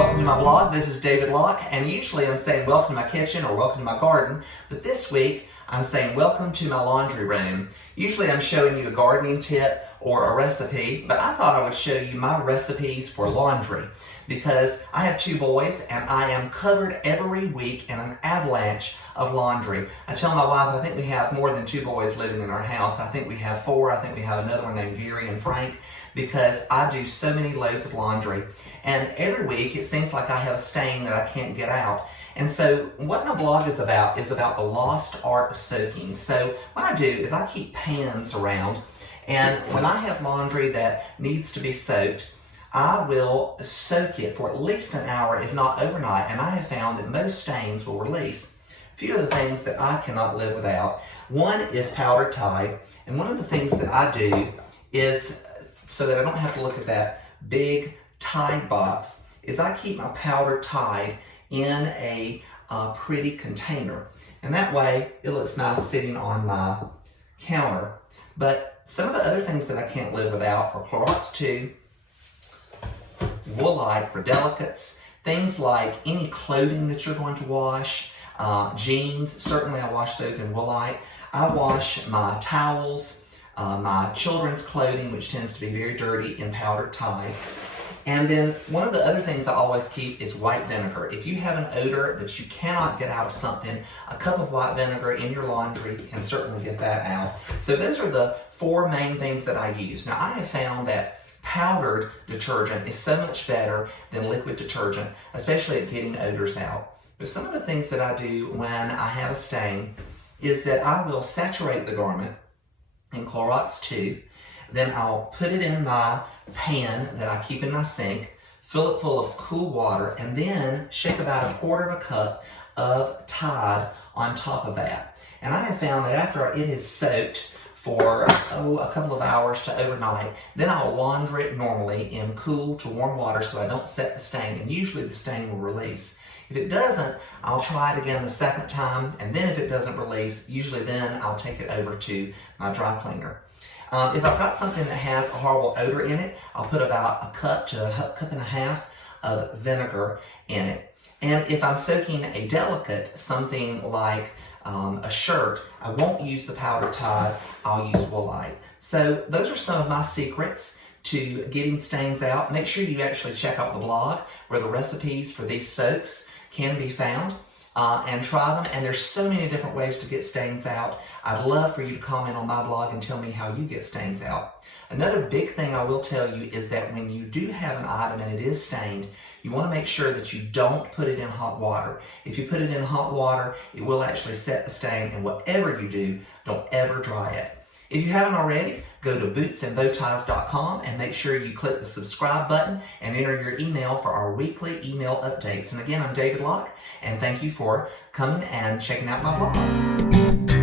welcome to my blog. This is David Locke, and usually I'm saying welcome to my kitchen or welcome to my garden, but this week I'm saying welcome to my laundry room. Usually I'm showing you a gardening tip or a recipe, but I thought I would show you my recipes for laundry because I have two boys and I am covered every week in an avalanche of laundry. I tell my wife I think we have more than two boys living in our house. I think we have four. I think we have another one named Gary and Frank because I do so many loads of laundry. And every week it seems like I have a stain that I can't get out. And so what my blog is about the lost art of soaking. So what I do is I keep pans around, and when I have laundry that needs to be soaked, I will soak it for at least an hour, if not overnight, and I have found that most stains will release. A few of the things that I cannot live without. One is powdered Tide, and one of the things that I do is, so that I don't have to look at that big Tide box, is I keep my powdered Tide in a pretty container. And that way it looks nice sitting on my counter. But some of the other things that I can't live without are Clorox 2, Woolite for delicates, things like any clothing that you're going to wash, jeans, certainly I wash those in Woolite. I wash my towels, my children's clothing, which tends to be very dirty, in powdered Tide. And then one of the other things I always keep is white vinegar. If you have an odor that you cannot get out of something, a cup of white vinegar in your laundry can certainly get that out. So those are the four main things that I use. Now I have found that powdered detergent is so much better than liquid detergent, especially at getting odors out. But some of the things that I do when I have a stain is that I will saturate the garment in Clorox 2. Then I'll put it in my pan that I keep in my sink, fill it full of cool water, and then shake about a quarter of a cup of Tide on top of that. And I have found that after it is soaked for a couple of hours to overnight, then I'll launder it normally in cool to warm water so I don't set the stain, and usually the stain will release. If it doesn't, I'll try it again the second time, and then if it doesn't release, usually then I'll take it over to my dry cleaner. If I've got something that has a horrible odor in it, I'll put about a cup to a cup and a half of vinegar in it. And if I'm soaking a delicate, something like a shirt, I won't use the powdered Tide, I'll use Woolite. So those are some of my secrets to getting stains out. Make sure you actually check out the blog where the recipes for these soaks can be found. And try them, and there's so many different ways to get stains out. I'd love for you to comment on my blog and tell me how you get stains out. Another big thing I will tell you is that when you do have an item and it is stained, you want to make sure that you don't put it in hot water. If you put it in hot water, it will actually set the stain, and whatever you do, don't ever dry it. If you haven't already, go to bootsandbowties.com and make sure you click the subscribe button and enter your email for our weekly email updates. And again, I'm David Locke, and thank you for coming and checking out my blog.